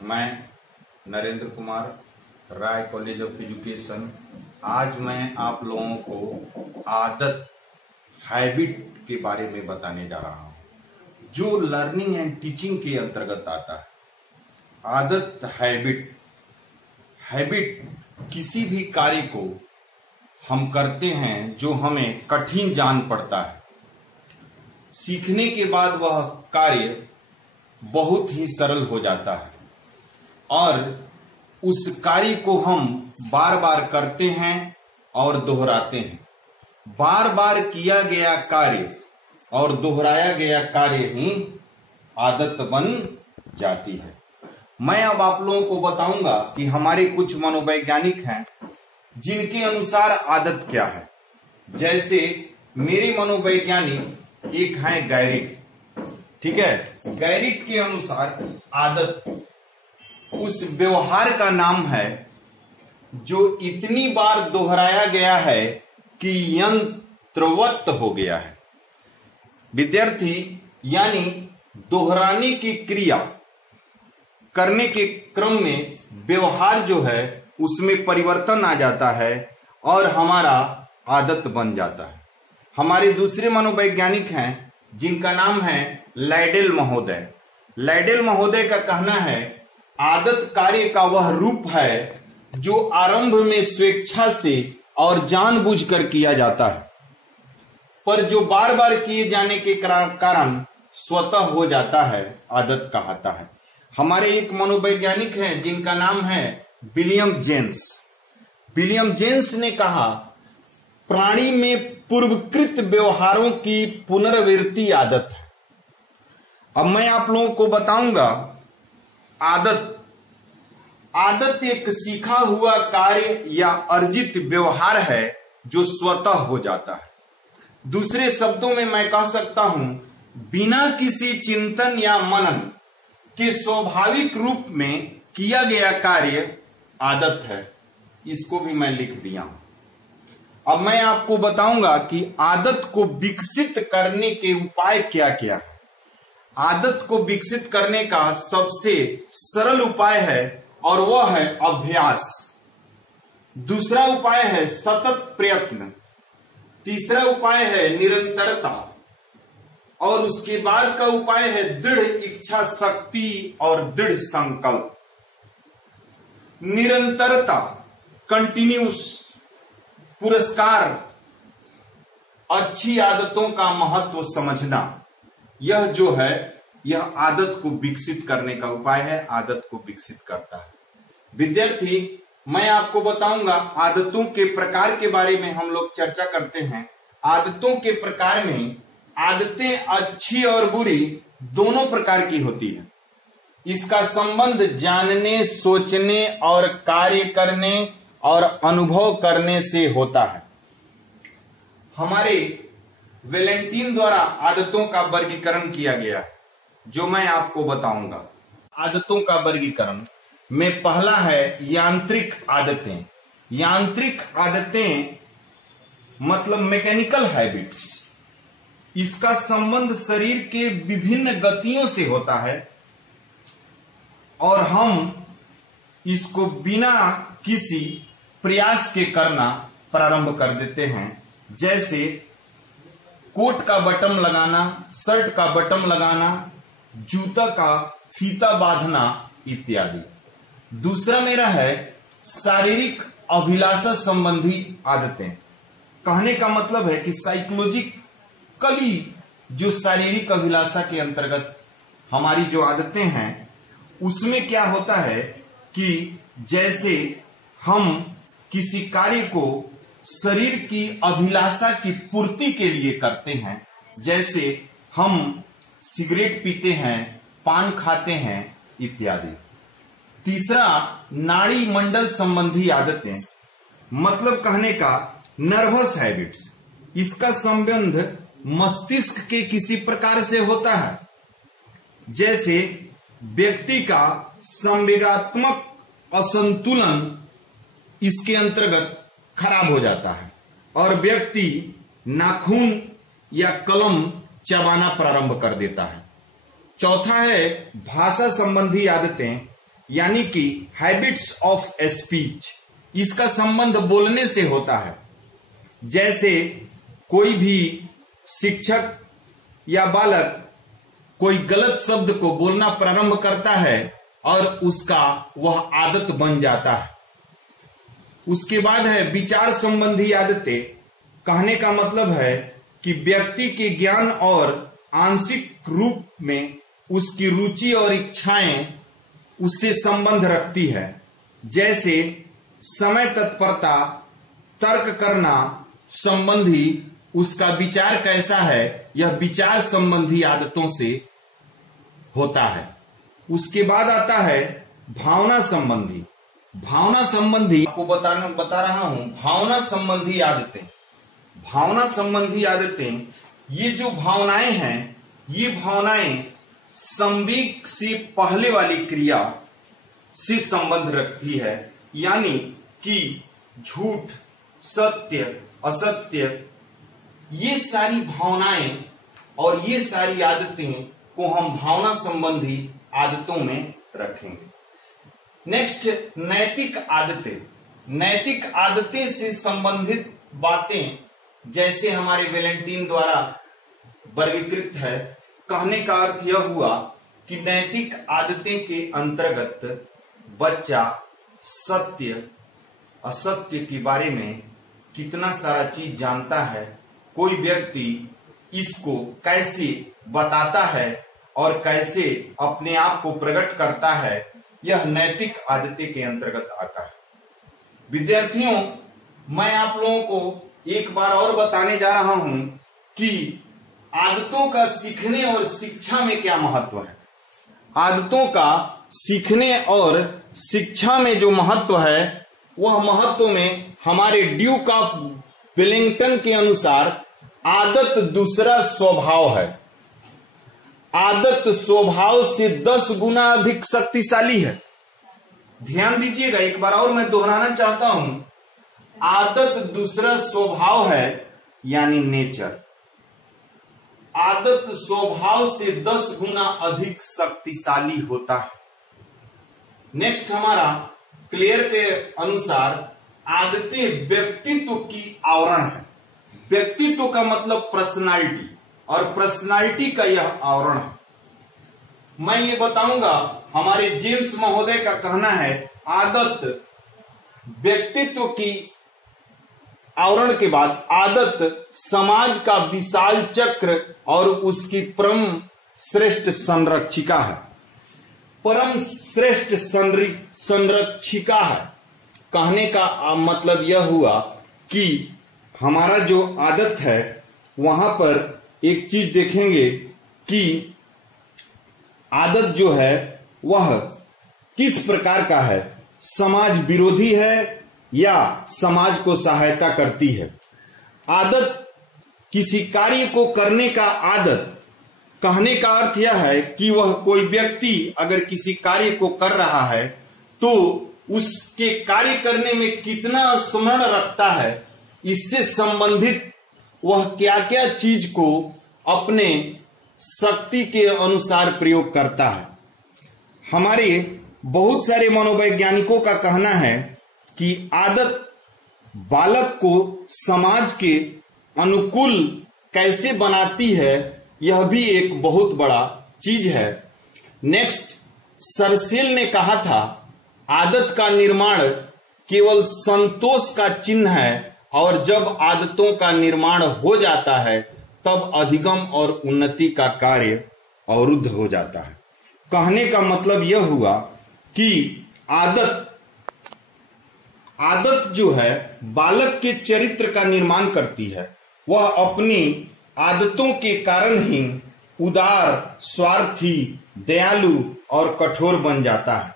मैं नरेंद्र कुमार, राय college of education. आज मैं आप लोगों को आदत, हैबिट के बारे में बताने जा रहा हूं, जो लर्निंग एंड टीचिंग के अंतर्गत आता है। आदत, हैबिट किसी भी कार्य को हम करते हैं जो हमें कठिन जान पड़ता है। सीखने के बाद वह कार्य बहुत ही सरल हो जाता है और उस कार्य को हम बार बार करते हैं और दोहराते हैं। बार बार किया गया कार्य और दोहराया गया कार्य ही आदत बन जाती है। मैं अब आप लोगों को बताऊंगा कि हमारे कुछ मनोवैज्ञानिक हैं जिनके अनुसार आदत क्या है। जैसे मेरे मनोवैज्ञानिक एक हैं गैरिट, ठीक है। गैरिट के अनुसार आदत उस व्यवहार का नाम है जो इतनी बार दोहराया गया है कि यंत्रवत हो गया है। विद्यार्थी यानी दोहराने की क्रिया करने के क्रम में व्यवहार जो है उसमें परिवर्तन आ जाता है और हमारा आदत बन जाता है। हमारे दूसरे मनोवैज्ञानिक हैं जिनका नाम है लाइडेल महोदय। लाइडेल महोदय का कहना है आदत कार्य का वह रूप है जो आरंभ में स्वेच्छा से और जानबूझकर किया जाता है, पर जो बार बार किए जाने के कारण स्वतः हो जाता है, आदत कहलाता है। हमारे एक मनोवैज्ञानिक हैं जिनका नाम है विलियम जेम्स। विलियम जेम्स ने कहा प्राणी में पूर्वकृत व्यवहारों की पुनरावृत्ति आदत है। अब मैं आप लोगों को बताऊंगा आदत एक सीखा हुआ कार्य या अर्जित व्यवहार है जो स्वतः हो जाता है। दूसरे शब्दों में मैं कह सकता हूं बिना किसी चिंतन या मनन के स्वाभाविक रूप में किया गया कार्य आदत है। इसको भी मैं लिख दिया हूं। अब मैं आपको बताऊंगा कि आदत को विकसित करने के उपाय क्या क्या है। आदत को विकसित करने का सबसे सरल उपाय है और वह है अभ्यास। दूसरा उपाय है सतत प्रयत्न। तीसरा उपाय है निरंतरता और उसके बाद का उपाय है दृढ़ इच्छा शक्ति और दृढ़ संकल्प। निरंतरता, कंटिन्यूस, पुरस्कार, अच्छी आदतों का महत्व समझना, यह जो है यह आदत को विकसित करने का उपाय है, आदत को विकसित करता है। विद्यार्थी, मैं आपको बताऊंगा आदतों के प्रकार के बारे में हम लोग चर्चा करते हैं। आदतों के प्रकार में आदतें अच्छी और बुरी दोनों प्रकार की होती है। इसका संबंध जानने, सोचने और कार्य करने और अनुभव करने से होता है। हमारे वेलेंटाइन द्वारा आदतों का वर्गीकरण किया गया है जो मैं आपको बताऊंगा। आदतों का वर्गीकरण में पहला है यांत्रिक आदतें। यांत्रिक आदतें मतलब मैकेनिकल हैबिट्स। इसका संबंध शरीर के विभिन्न गतियों से होता है और हम इसको बिना किसी प्रयास के करना प्रारंभ कर देते हैं। जैसे कोट का बटन लगाना, शर्ट का बटन लगाना, जूता का फीता बांधना इत्यादि। दूसरा मेरा है शारीरिक अभिलाषा संबंधी आदतें। कहने का मतलब है कि साइकोलॉजिकली जो शारीरिक अभिलाषा के अंतर्गत हमारी जो आदतें हैं उसमें क्या होता है कि जैसे हम किसी कार्य को शरीर की अभिलाषा की पूर्ति के लिए करते हैं, जैसे हम सिगरेट पीते हैं, पान खाते हैं इत्यादि। तीसरा नाड़ी मंडल संबंधी आदतें, मतलब कहने का नर्वस हैबिट्स। इसका संबंध मस्तिष्क के किसी प्रकार से होता है, जैसे व्यक्ति का संवेगात्मक असंतुलन इसके अंतर्गत खराब हो जाता है और व्यक्ति नाखून या कलम चबाना प्रारंभ कर देता है। चौथा है भाषा संबंधी आदतें। यानी कि हैबिट्स ऑफ स्पीच, इसका संबंध बोलने से होता है। जैसे कोई भी शिक्षक या बालक कोई गलत शब्द को बोलना प्रारंभ करता है और उसका वह आदत बन जाता है। उसके बाद है विचार संबंधी आदतें। कहने का मतलब है कि व्यक्ति के ज्ञान और आंशिक रूप में उसकी रुचि और इच्छाएं उससे संबंध रखती है। जैसे समय तत्परता, तर्क करना संबंधी उसका विचार कैसा है, यह विचार संबंधी आदतों से होता है। उसके बाद आता है भावना संबंधी। भावना संबंधी आपको बता रहा हूं, भावना संबंधी आदतें। भावना संबंधी आदतें, ये जो भावनाएं हैं, ये भावनाएं संवेग से पहले वाली क्रिया से संबंध रखती है। यानी कि झूठ, सत्य, असत्य, ये सारी भावनाएं और ये सारी आदतें को हम भावना संबंधी आदतों में रखेंगे। नेक्स्ट, नैतिक आदतें। नैतिक आदतें से संबंधित बातें जैसे हमारे वैलेंटाइन द्वारा वर्गीकृत है। कहने का अर्थ यह हुआ कि नैतिक आदतें के अंतर्गत बच्चा सत्य असत्य के बारे में कितना सारा चीज जानता है, कोई व्यक्ति इसको कैसे बताता है और कैसे अपने आप को प्रकट करता है, यह नैतिक आदतें के अंतर्गत आता है। विद्यार्थियों, मैं आप लोगों को एक बार और बताने जा रहा हूं कि आदतों का सीखने और शिक्षा में क्या महत्व है। आदतों का सीखने और शिक्षा में जो महत्व है, वह महत्व में हमारे ड्यूक ऑफ वेलिंगटन के अनुसार आदत दूसरा स्वभाव है। आदत स्वभाव से 10 गुना अधिक शक्तिशाली है। ध्यान दीजिएगा, एक बार और मैं दोहराना चाहता हूं। आदत दूसरा स्वभाव है, यानी नेचर। आदत स्वभाव से 10 गुना अधिक शक्तिशाली होता है। नेक्स्ट, हमारा क्लियर के अनुसार आदतें व्यक्तित्व की आवरण है। व्यक्तित्व का मतलब पर्सनालिटी, और पर्सनालिटी का यह आवरण है। मैं ये बताऊंगा, हमारे जेम्स महोदय का कहना है आदत व्यक्तित्व की आवरण के बाद आदत समाज का विशाल चक्र और उसकी परम श्रेष्ठ संरक्षिका है। परम श्रेष्ठ संरक्षिका है। कहने का मतलब यह हुआ कि हमारा जो आदत है, वहां पर एक चीज देखेंगे कि आदत जो है वह किस प्रकार का है, समाज विरोधी है या समाज को सहायता करती है। आदत किसी कार्य को करने का आदत, कहने का अर्थ यह है कि वह कोई व्यक्ति अगर किसी कार्य को कर रहा है तो उसके कार्य करने में कितना स्मरण रखता है, इससे संबंधित वह क्या क्या चीज को अपने शक्ति के अनुसार प्रयोग करता है। हमारे बहुत सारे मनोवैज्ञानिकों का कहना है कि आदत बालक को समाज के अनुकूल कैसे बनाती है, यह भी एक बहुत बड़ा चीज है। नेक्स्ट, सरसेल ने कहा था आदत का निर्माण केवल संतोष का चिन्ह है, और जब आदतों का निर्माण हो जाता है तब अधिगम और उन्नति का कार्य अवरुद्ध हो जाता है। कहने का मतलब यह हुआ कि आदत जो है बालक के चरित्र का निर्माण करती है। वह अपनी आदतों के कारण ही उदार, स्वार्थी, दयालु और कठोर बन जाता है।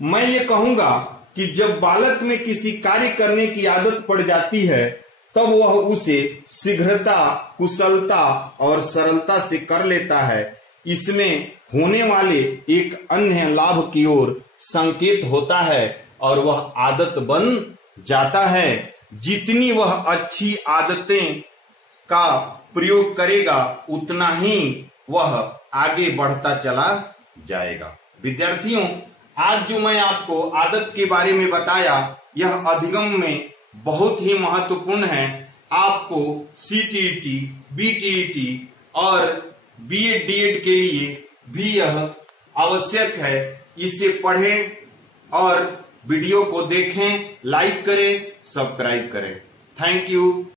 मैं ये कहूंगा कि जब बालक में किसी कार्य करने की आदत पड़ जाती है तब वह उसे शीघ्रता, कुशलता और सरलता से कर लेता है। इसमें होने वाले एक अन्य लाभ की ओर संकेत होता है और वह आदत बन जाता है। जितनी वह अच्छी आदतें का प्रयोग करेगा उतना ही वह आगे बढ़ता चला जाएगा। विद्यार्थियों, आज जो मैं आपको आदत के बारे में बताया, यह अधिगम में बहुत ही महत्वपूर्ण है। आपको सीटीईटी, बीटीईटी और बीएड, डीएड के लिए भी यह आवश्यक है। इसे पढ़ें और वीडियो को देखें, लाइक करें, सब्सक्राइब करें। Thank you.